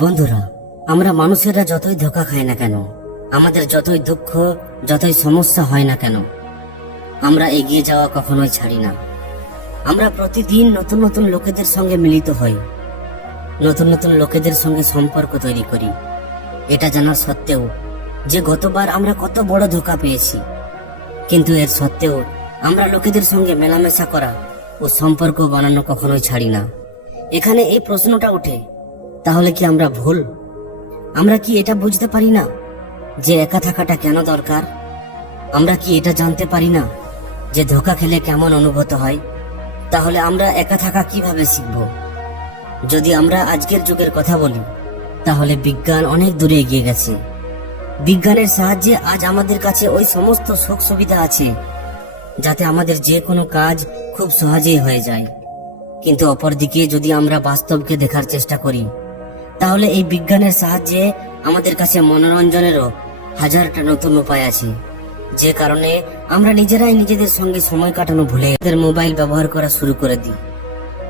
বন্ধুরা, আমরা মানুষেরা যতই ধোঁকা খাই না কেন, আমাদের যতই দুঃখ, যতই সমস্যা হয় না কেন, আমরা এগিয়ে যাওয়া কখনোই ছাড়ি না। আমরা প্রতিদিন নতুন নতুন লোকেদের সঙ্গে মিলিত হই, নতুন নতুন লোকেদের সঙ্গে সম্পর্ক তৈরি করি। এটা জানার সত্ত্বেও যে গতবার আমরা কত বড় ধোঁকা পেয়েছি, কিন্তু এর সত্ত্বেও আমরা লোকেদের সঙ্গে মেলামেশা করা ও সম্পর্ক বানানো কখনোই ছাড়ি না। এখানে এই প্রশ্নটা ওঠে, তাহলে কি আমরা ভুল? আমরা কি এটা বুঝতে পারি না যে একা থাকাটা কেন দরকার? আমরা কি এটা জানতে পারি না যে ধোঁকা খেলে কেমন অনুভূত হয়? তাহলে আমরা একা থাকা কিভাবে শিখব? যদি আমরা আজকের যুগের কথা বলি, তাহলে বিজ্ঞান অনেক দূরে এগিয়ে গেছে। বিজ্ঞানের সাহায্যে আজ আমাদের কাছে ওই সমস্ত সুখ সুবিধা আছে যাতে আমাদের যে কোনো কাজ খুব সহজেই হয়ে যায়। কিন্তু অপরদিকে যদি আমরা বাস্তবকে দেখার চেষ্টা করি, তাহলে এই বিজ্ঞানের সাহায্যে আমাদের কাছে মনোরঞ্জনেরও হাজারটা নতুন উপায় আছে, যে কারণে আমরা নিজেরাই নিজেদের সঙ্গে সময় কাটানো ভুলে আমাদের মোবাইল ব্যবহার করা শুরু করে দিই।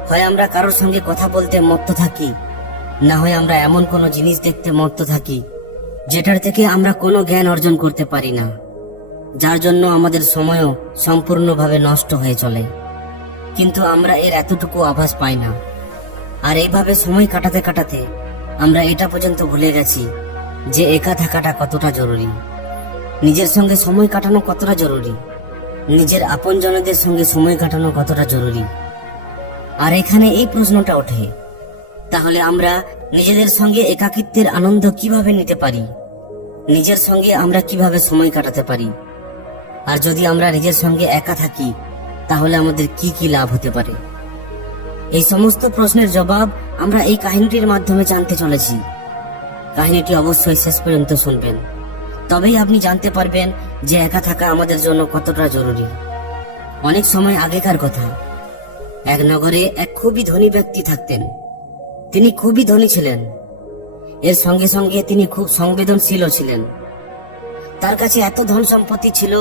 হয় আমরা কারোর সঙ্গে কথা বলতে মত্ত থাকি, না হয় আমরা এমন কোনো জিনিস দেখতে মত্ত থাকি যেটার থেকে আমরা কোনো জ্ঞান অর্জন করতে পারি না, যার জন্য আমাদের সময়ও সম্পূর্ণভাবে নষ্ট হয়ে চলে। কিন্তু আমরা এর এতটুকু আভাস পাই না। আর এইভাবে সময় কাটাতে কাটাতে আমরা এটা পর্যন্ত ভুলে গেছি যে একা থাকাটা কতটা জরুরি, নিজের সঙ্গে সময় কাটানো কতটা জরুরি, নিজের আপনজনদের সঙ্গে সময় কাটানো কতটা জরুরি। আর এখানে এই প্রশ্নটা ওঠে, তাহলে আমরা নিজেদের সঙ্গে একাকিত্বের আনন্দ কিভাবে নিতে পারি? নিজের সঙ্গে আমরা কিভাবে সময় কাটাতে পারি? আর যদি আমরা নিজের সঙ্গে একা থাকি, তাহলে আমাদের কি কি লাভ হতে পারে? এই সমস্ত প্রশ্নের জবাব আমরা এই কাহিনীটির মাধ্যমে জানতে চলেছি। কাহিনীটি অবশ্যই শেষ পর্যন্ত শুনবেন, তবেই আপনি জানতে পারবেন যে একা থাকা আমাদের জন্য কতটা জরুরি। অনেক সময় আগেকার কথা, এক নগরে এক খুবই ধনী ব্যক্তি থাকতেন। তিনি খুবই ধনী ছিলেন, এর সঙ্গে সঙ্গে তিনি খুব সংবেদনশীলও ছিলেন। তার কাছে এত ধন সম্পত্তি ছিল,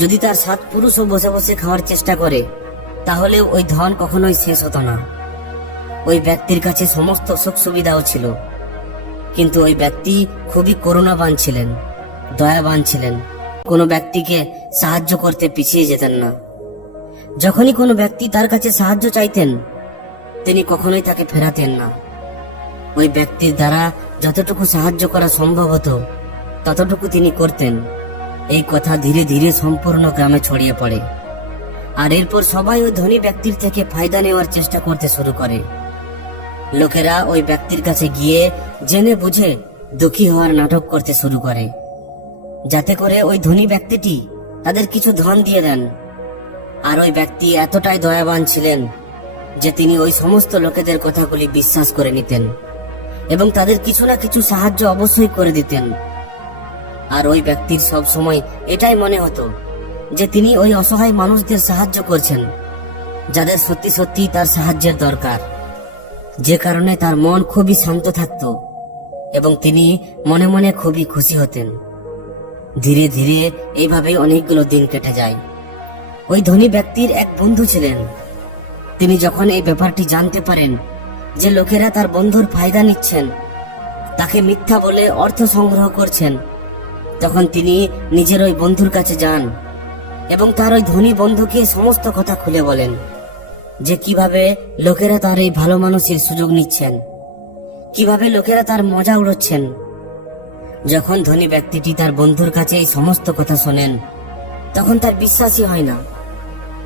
যদি তার 7 পুরুষও বসে বসে খাওয়ার চেষ্টা করে, তাহলে ওই ধন কখনোই শেষ হতো না। ওই ব্যক্তির কাছে সমস্ত সুখ সুবিধাও ছিল, কিন্তু ওই ব্যক্তি খুবই করুণাবান ছিলেন, দয়াবান ছিলেন। কোনো ব্যক্তিকে সাহায্য করতে পিছিয়ে যেতেন না। যখনই কোনো ব্যক্তি তার কাছে সাহায্য চাইতেন, তিনি কখনোই তাকে ফেরাতেন না। ওই ব্যক্তির দ্বারা যতটুকু সাহায্য করা সম্ভব হতো, ততটুকু তিনি করতেন। এই কথা ধীরে ধীরে সম্পূর্ণ গ্রামে ছড়িয়ে পড়ে। আর এরপর সবাই ওই ধনী ব্যক্তির থেকে ফায়দা নেওয়ার চেষ্টা করতে শুরু করে। লোকেরা ওই ব্যক্তির কাছে গিয়ে জেনে বুঝে দুঃখী হওয়ার নাটক করতে শুরু করে, যাতে করে ওই ধনী ব্যক্তিটি তাদের কিছু ধন দিয়ে দেন। আর ওই ব্যক্তি এতটাই দয়াবান ছিলেন যে তিনি ওই সমস্ত লোকেদের কথাগুলি বিশ্বাস করে নিতেন এবং তাদের কিছু না কিছু সাহায্য অবশ্যই করে দিতেন। আর ওই ব্যক্তির সব সময় এটাই মনে হতো যে তিনি ওই অসহায় মানুষদের সাহায্য করছেন, যাদের সত্যি সত্যি তার সাহায্যের দরকার, যে কারণে তার মন খুবই শান্ত থাকত এবং তিনি মনে মনে খুবই খুশি হতেন। ধীরে ধীরে এইভাবেই অনেকগুলো দিন কেটে যায়। ওই ধনী ব্যক্তির এক বন্ধু ছিলেন। তিনি যখন এই ব্যাপারটি জানতে পারেন যে লোকেরা তার বন্ধুর ফায়দা নিচ্ছেন, তাকে মিথ্যা বলে অর্থ সংগ্রহ করছেন, তখন তিনি নিজের ওই বন্ধুর কাছে যান এবং তার ওই ধনী বন্ধুকে সমস্ত কথা খুলে বলেন যে কিভাবে লোকেরা তার এই ভালো মানুষের সুযোগ নিচ্ছেন, কিভাবে লোকেরা তার মজা উড়াচ্ছেন। যখন ধনী ব্যক্তিটি তার বন্ধুর কাছে এই সমস্ত কথা শোনেন, তখন তার বিশ্বাসই হয় না।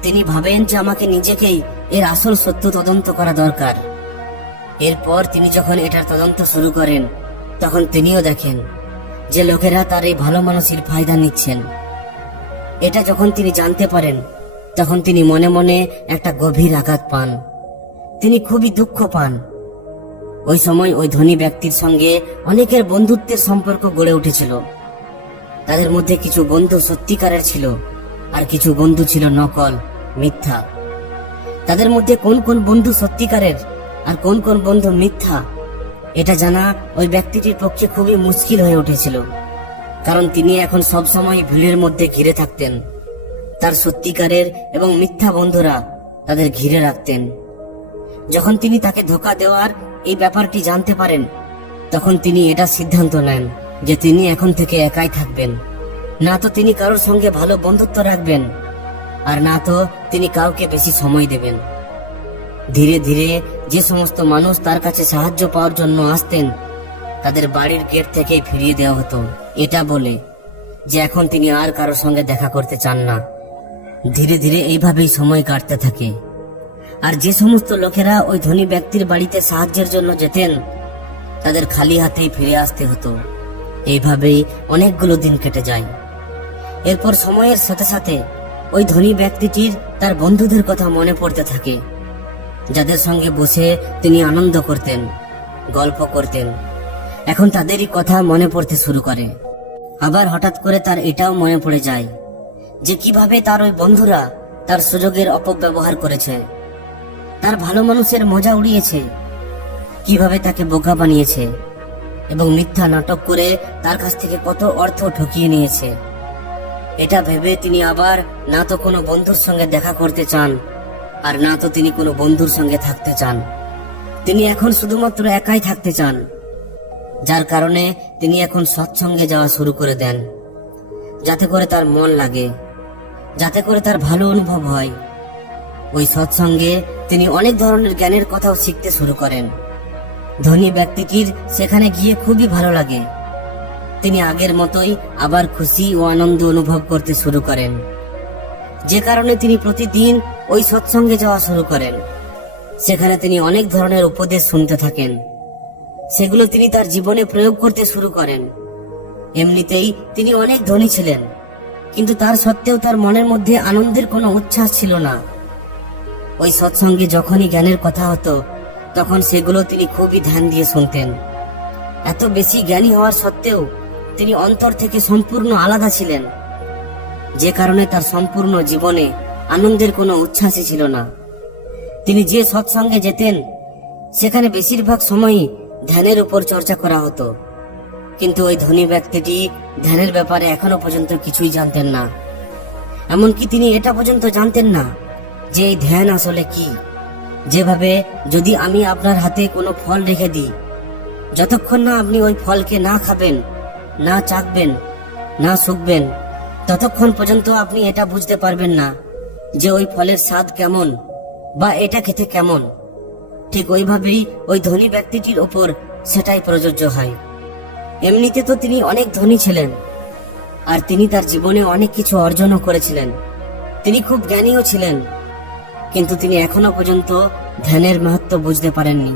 তিনি ভাবেন যে আমাকে নিজেকেই এর আসল সত্য তদন্ত করা দরকার। এরপর তিনি যখন এটার তদন্ত শুরু করেন, তখন তিনিও দেখেন যে লোকেরা তার এই ভালো মানুষের ফায়দা নিচ্ছেন। এটা যখন তিনি জানতে পারেন, তখন তিনি মনে মনে একটা গভীর আঘাত পান। তিনি খুবই দুঃখ পান। ওই সময় ওই ধনী ব্যক্তির সঙ্গে অনেকের বন্ধুত্বের সম্পর্ক গড়ে উঠেছিল। তাদের মধ্যে কিছু বন্ধু সত্যিকারের ছিল, আর কিছু বন্ধু ছিল নকল, মিথ্যা। তাদের মধ্যে কোন কোন বন্ধু সত্যিকারের আর কোন কোন বন্ধু মিথ্যা, এটা জানা ওই ব্যক্তিটির পক্ষে খুবই মুশকিল হয়ে উঠেছিল, কারণ তিনি এখন সব সময় ভিড়ের মধ্যে ঘিরে থাকতেন। তার সত্যিকারের এবং মিথ্যা বন্ধুরা তাদের ঘিরে রাখতেন। যখন তিনি তাকে ধোঁকা দেওয়ার এই ব্যাপারটি জানতে পারেন, তখন তিনি এটা সিদ্ধান্ত নেন যে তিনি এখন থেকে একাই থাকবেন। না তো তিনি কারোর সঙ্গে ভালো বন্ধুত্ব রাখবেন, আর না তো তিনি কাউকে বেশি সময় দেবেন। ধীরে ধীরে যে সমস্ত মানুষ তার কাছে সাহায্য পাওয়ার জন্য আসতেন তাদের বাড়ির গেট থেকেই ফিরিয়ে দেওয়া হতো, এটা বলে যে এখন তিনি আর কারোর সঙ্গে দেখা করতে চান না। ধীরে ধীরে এইভাবেই সময় কাটতে থাকে। আর যে সমস্ত লোকেরা ওই ধনী ব্যক্তির বাড়িতে সাহায্যের জন্য যেতেন তাদের খালি হাতেই ফিরে আসতে হতো। এইভাবেই অনেকগুলো দিন কেটে যায়। এরপর সময়ের সাথে সাথে ওই ধনী ব্যক্তিটির তার বন্ধুদের কথা মনে পড়তে থাকে, যাদের সঙ্গে বসে তিনি আনন্দ করতেন, গল্প করতেন। এখন তাদেরই কথা মনে পড়তে শুরু করে। আবার হঠাৎ করে তার এটাও মনে পড়ে যায় যে কিভাবে তার ওই বন্ধুরা তার সুযোগের অপব্যবহার করেছে, তার ভালো মানুষের মজা উড়িয়েছে, কিভাবে তাকে বোকা বানিয়েছে এবং মিথ্যা নাটক করে তার কাছ থেকে কত অর্থ ঠকিয়ে নিয়েছে। এটা ভেবে তিনি আবার না তো কোনো বন্ধুর সঙ্গে দেখা করতে চান, আর না তো তিনি কোনো বন্ধুর সঙ্গে থাকতে চান। তিনি এখন শুধুমাত্র একাই থাকতে চান, যার কারণে তিনি এখন সৎসঙ্গে যাওয়া শুরু করে দেন, যাতে করে তার মন লাগে, যাতে করে তার ভালো অনুভব হয়। ওই সৎসঙ্গে তিনি অনেক ধরনের জ্ঞানের কথাও শিখতে শুরু করেন। ধনী ব্যক্তিটির সেখানে গিয়ে খুবই ভালো লাগে। তিনি আগের মতোই আবার খুশি ও আনন্দ অনুভব করতে শুরু করেন, যে কারণে তিনি প্রতিদিন ওই সৎসঙ্গে যাওয়া শুরু করেন। সেখানে তিনি অনেক ধরনের উপদেশ শুনতে থাকেন, সেগুলো তিনি তার জীবনে প্রয়োগ করতে শুরু করেন। এমনিতেই তিনি অনেক ধনী ছিলেন, কিন্তু তার সত্ত্বেও তার মনের মধ্যে আনন্দের কোনো উচ্ছ্বাস ছিল না। ওই সৎসঙ্গে যখনই জ্ঞানের কথা হতো তখন সেগুলো তিনি খুবই ধ্যান দিয়ে শুনতেন। এত বেশি জ্ঞানী হওয়ার সত্ত্বেও তিনি অন্তর থেকে সম্পূর্ণ আলাদা ছিলেন, যে কারণে তার সম্পূর্ণ জীবনে আনন্দের কোনো উচ্ছ্বাসই ছিল না। তিনি যে সৎসঙ্গে যেতেন সেখানে বেশিরভাগ সময়ই ধ্যানের উপর চর্চা করা হতো, কিন্তু ওই ধনী ব্যক্তিটি ধ্যানের ব্যাপারে এখনো পর্যন্ত কিছুই জানতেন না। এমনকি তিনি এটা পর্যন্ত জানতেন না যে এই ধ্যান আসলে কি। যেভাবে যদি আমি আপনার হাতে কোনো ফল রেখে দিই, যতক্ষণ না আপনি ওই ফলকে না খাবেন, না চাখবেন, না শুকবেন, ততক্ষণ পর্যন্ত আপনি এটা বুঝতে পারবেন না যে ওই ফলের স্বাদ কেমন বা এটা খেতে কেমন। ঠিক ওইভাবেই ওই ধনী ব্যক্তিটির ওপর সেটাই প্রযোজ্য হয়। এমনিতে তো তিনি অনেক ধনী ছিলেন, আর তিনি তার জীবনে অনেক কিছু অর্জনও করেছিলেন। তিনি খুব জ্ঞানীও ছিলেন, কিন্তু তিনি এখনো পর্যন্ত ধ্যানের মাহাত্ম্য বুঝতে পারেননি।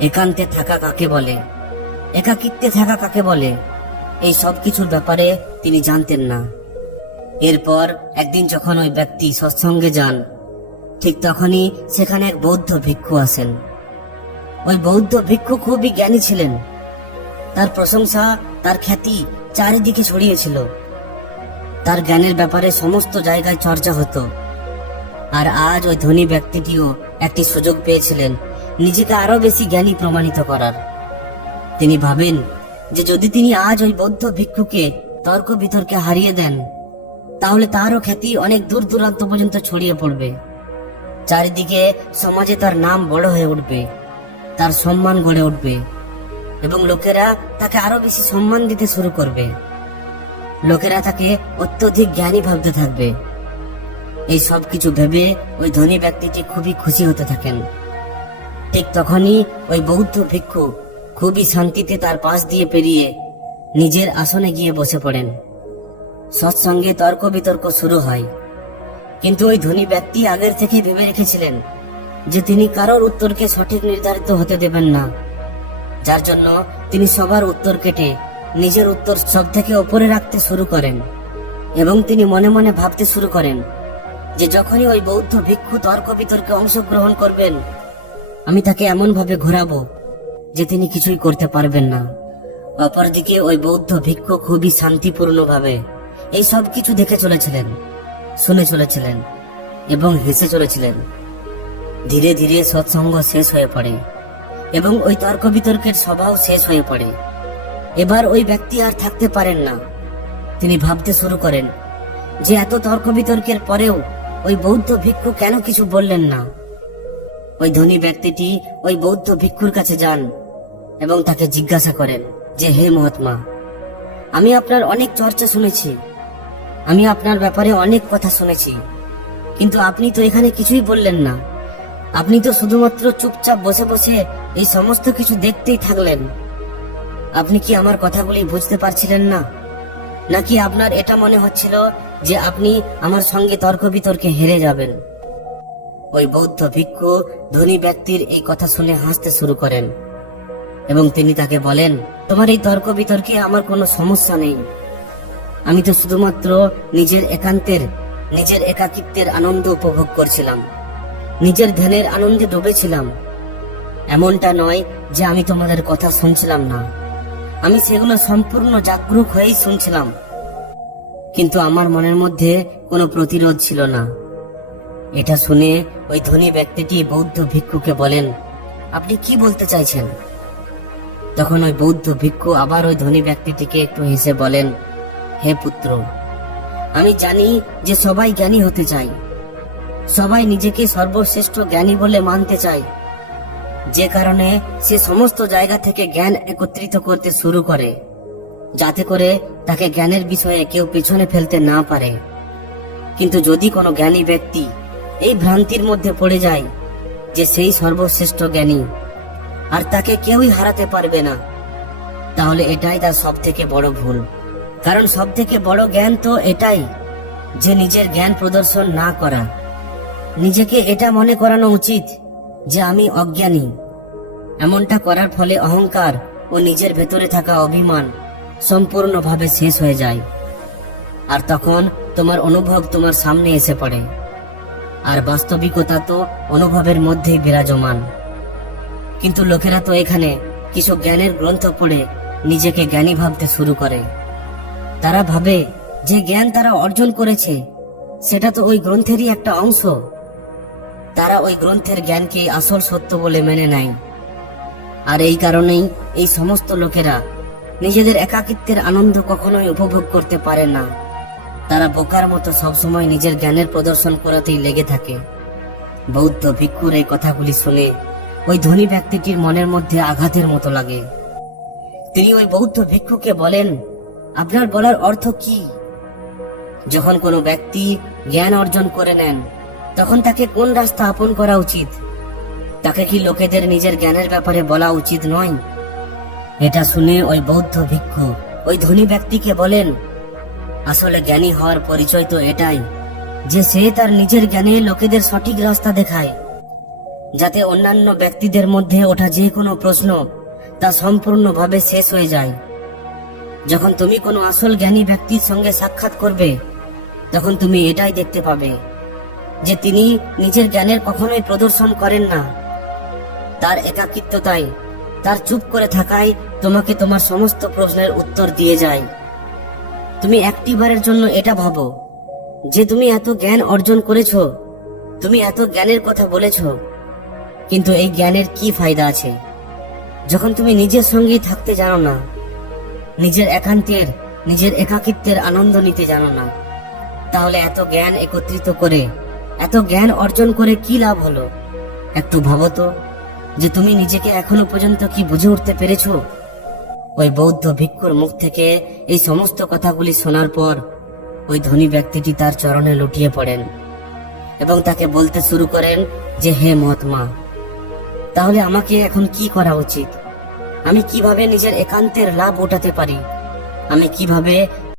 একান্তে থাকা কাকে বলে, একাকিত্বে থাকা কাকে বলে, এই সব কিছুর ব্যাপারে তিনি জানতেন না। এরপর একদিন যখন ওই ব্যক্তি সৎসঙ্গে যান, ঠিক তখনই সেখানে এক বৌদ্ধ ভিক্ষু আসেন। ওই বৌদ্ধ ভিক্ষু খুবই জ্ঞানী ছিলেন। তার প্রশংসা, তার খ্যাতি চারিদিকে ছড়িয়েছিল। তার জ্ঞানের ব্যাপারে সমস্ত জায়গায় চর্চা হতো। আর আজ ওই ধনী ব্যক্তিটিও একটি সুযোগ পেয়েছিলেন নিজেকে আরো বেশি জ্ঞানী প্রমাণিত করার। তিনি ভাবেন যে যদি তিনি আজ ওই বৌদ্ধ ভিক্ষুকে তর্ক বিতর্কে হারিয়ে দেন, তাহলে তারও খ্যাতি অনেক দূর দূরান্ত পর্যন্ত ছড়িয়ে পড়বে। চারিদিকে সমাজে তার নাম বড় হয়ে উঠবে, তার সম্মান গড়ে উঠবে এবং লোকেরা তাকে আরো বেশি সম্মান দিতে শুরু করবে। লোকেরা তাকে অত্যধিক জ্ঞানী ভাবতে থাকবে। এই সব কিছু ভেবে ওই ধনী ব্যক্তিটি খুবই খুশি হতে থাকেন। ঠিক তখনই ওই বৌদ্ধ ভিক্ষু খুবই শান্তিতে তার পাশ দিয়ে পেরিয়ে নিজের আসনে গিয়ে বসে পড়েন। সৎসঙ্গে তর্ক বিতর্ক শুরু হয়, কিন্তু ওই ধনী ব্যক্তি আগের থেকে ভেবে রেখেছিলেন যে তিনি কারোর উত্তরকে সঠিক নির্ধারিত হতে দেবেন না, যার জন্য তিনি সবার উত্তর কেটে নিজের উত্তর সব থেকে ওপরে রাখতে শুরু করেন। এবং তিনি মনে মনে ভাবতে শুরু করেন যে যখনই ওই বৌদ্ধ ভিক্ষু তর্ক বিতর্কে অংশগ্রহণ করবেন, আমি তাকে এমন ভাবে ঘোরাবো যে তিনি কিছুই করতে পারবেন না। অপরদিকে ওই বৌদ্ধ ভিক্ষু খুবই শান্তিপূর্ণভাবে এই সব কিছু দেখে চলেছিলেন, শুনে চলেছিলেন এবং হেসে চলেছিলেন। ধীরে ধীরে সৎসঙ্গ শেষ হয়ে পড়ে এবং ওই তর্ক বিতর্কের সভাও শেষ হয়ে পড়ে। এবার ওই ব্যক্তি আর থাকতে পারেন না। তিনি ভাবতে শুরু করেন যে এত তর্ক বিতর্কের পরেও ওই বৌদ্ধ ভিক্ষু কেন কিছু বললেন না। ওই ধনী ব্যক্তিটি ওই বৌদ্ধ ভিক্ষুর কাছে যান এবং তাকে জিজ্ঞাসা করেন যে হে মহাত্মা, আমি আপনার অনেক চর্চা শুনেছি, আমি আপনার ব্যাপারে অনেক কথা শুনেছি, কিন্তু আপনি তো এখানে কিছুই বললেন না। আপনি তো শুধুমাত্র চুপচাপ বসে বসে এই সমস্ত কিছু দেখতেই থাকলেন। আপনি কি আমার কথাগুলি বুঝতে পারছিলেন না, নাকি আপনার এটা মনে হচ্ছিল যে আপনি আমার সঙ্গে তর্ক বিতর্কে হেরে যাবেন? ওই বৌদ্ধ ভিক্ষু ধনী ব্যক্তির এই কথা শুনে হাসতে শুরু করেন এবং তিনি তাকে বলেন, তোমার এই তর্ক বিতর্কে আমার কোনো সমস্যা নেই। আমি তো শুধুমাত্র নিজের একাকিত্বের আনন্দ উপভোগ করছিলাম, নিজের ধ্যানের আনন্দে ডুবেছিলাম। এমনটা নয় যে আমি তোমাদের কথা শুনছিলাম না, আমি সেগুলো সম্পূর্ণ জাগরুক হয়েই শুনছিলাম, কিন্তু আমার মনের মধ্যে কোনো প্রতিরোধ ছিল না। এটা শুনে ওই ধনী ব্যক্তিটি বৌদ্ধ ভিক্ষুকে বলেন, আপনি কি বলতে চাইছেন? তখন ওই বৌদ্ধ ভিক্ষু আবার ওই ধনী ব্যক্তিটিকে একটু হেসে বলেন, হে পুত্র, আমি জানি যে সবাই জ্ঞানী হতে চায়, সবাই নিজেকে সর্বশ্রেষ্ঠ জ্ঞানী বলে মানতে চায়, যে কারণে সে সমস্ত জায়গা থেকে জ্ঞান একত্রিত করতে শুরু করে, যাতে করে তাকে জ্ঞানের বিষয়ে কেউ পিছনে ফেলতে না পারে। কিন্তু যদি কোনো জ্ঞানী ব্যক্তি এই ভ্রান্তির মধ্যে পড়ে যায় যে সেই সর্বশ্রেষ্ঠ জ্ঞানী আর তাকে কেউই হারাতে পারবে না, তাহলে এটাই তার সব থেকে বড় ভুল। কারণ সব থেকে বড় জ্ঞান তো এটাই যে নিজের জ্ঞান প্রদর্শন না করা, নিজেকে এটা মনে করানো উচিত যে আমি অজ্ঞানী। এমনটা করার ফলে অহংকার ও নিজের ভেতরে থাকা অভিমান সম্পূর্ণভাবে শেষ হয়ে যায়, আর তখন তোমার অনুভব তোমার সামনে এসে পড়ে। আর বাস্তবিকতা তো অনুভবের মধ্যেই বিরাজমান। কিন্তু লোকেরা তো এখানে কিছু জ্ঞানের গ্রন্থ পড়ে নিজেকে জ্ঞানী ভাবতে শুরু করে। তারা ভাবে যে জ্ঞান তারা অর্জন করেছে সেটা তো ওই গ্রন্থেরই একটা অংশ। তারা ওই গ্রন্থের জ্ঞানকে আসল সত্য বলে মেনে নেয়। আর এই কারণেই এই সমস্ত লোকেরা নিজেদের একাকিত্বের আনন্দ কখনোই উপভোগ করতে পারে না। তারা বোকার মতো সবসময় নিজের জ্ঞানের প্রদর্শন করাতেই লেগে থাকে। বৌদ্ধ ভিক্ষুর এই কথাগুলি শুনে ওই ধনী ব্যক্তিটির মনের মধ্যে আঘাতের মতো লাগে। তিনি ওই বৌদ্ধ ভিক্ষুকে বলেন, আপনার বলার অর্থ কি? যখন কোনো ব্যক্তি জ্ঞান অর্জন করে নেন তখন তাকে কোন রাস্তা আপন করা উচিত? তাকে কি লোকেদের নিজের জ্ঞানের ব্যাপারে বলা উচিত নয়? এটা শুনে ওই বৌদ্ধ ভিক্ষু ওই ধনী ব্যক্তিকে বলেন, আসলে জ্ঞানী হওয়ার পরিচয় তো এটাই যে সে তার নিজের জ্ঞানে লোকেদের সঠিক রাস্তা দেখায়, যাতে অন্যান্য ব্যক্তিদের মধ্যে ওঠা যে কোনো প্রশ্ন তা সম্পূর্ণভাবে শেষ হয়ে যায়। যখন তুমি কোনো আসল জ্ঞানী ব্যক্তির সঙ্গে সাক্ষাৎ করবে তখন তুমি এটাই দেখতে পাবে যে তিনি নিজের জ্ঞানের কখনোই প্রদর্শন করেন না। তার একাকিত্বতায়, তার চুপ করে থাকায় তোমাকে তোমার সমস্ত প্রশ্নের উত্তর দিয়ে যায়। তুমি একটিবারের জন্য এটা ভাবো যে তুমি এত জ্ঞান অর্জন করেছো, তুমি এত জ্ঞানের কথা বলেছো, কিন্তু এই জ্ঞানের কি ফায়দা আছে যখন তুমি নিজের সঙ্গেই থাকতে জানো না, নিজের একাকিত্বের আনন্দ নিতে জানো না? তাহলে এত জ্ঞান একত্রিত করে, এত জ্ঞান অর্জন করে কি লাভ হলো? একটু ভাবো তো যে তুমি নিজেকে এখনো পর্যন্ত কি বুঝে উঠতে পেরেছো? ওই বৌদ্ধ ভিক্ষুর মুখ থেকে এই সমস্ত কথাগুলি শোনার পর ওই ধনী ব্যক্তিটি তার চরণে লুটিয়ে পড়েন এবং তাকে বলতে শুরু করেন যে হে মহাত্মা, তাহলে আমাকে এখন কি করা উচিত? আমি কিভাবে নিজের একান্তের লাভ ওঠাতে পারি? আমি কিভাবে